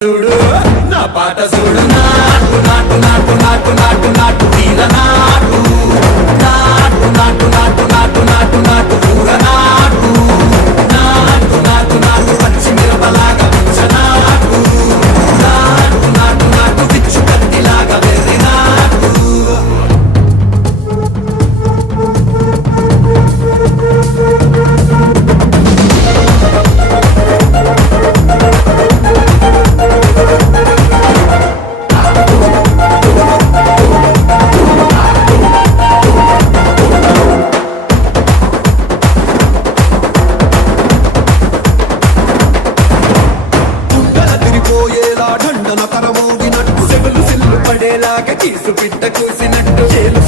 చూడు నా పాట చూడు నాటు నాటు నాటు నాటు నాటు నాటు తీర నాటు నాటు నాటు నాటు నాటు నాటు నాటు కూర నాటు నాటు నాటు నాటు పచ్చి మిరపలాగా పిచ్చ నాటు నాటు నాటు నాటు పిచ్చు కత్తిలాగా వెర్రి నాటు ఢండన కరమోగినట్టు సెగలు సిల్లు పడేలాగా కీసు పిట్ట కూసినట్టు చేలు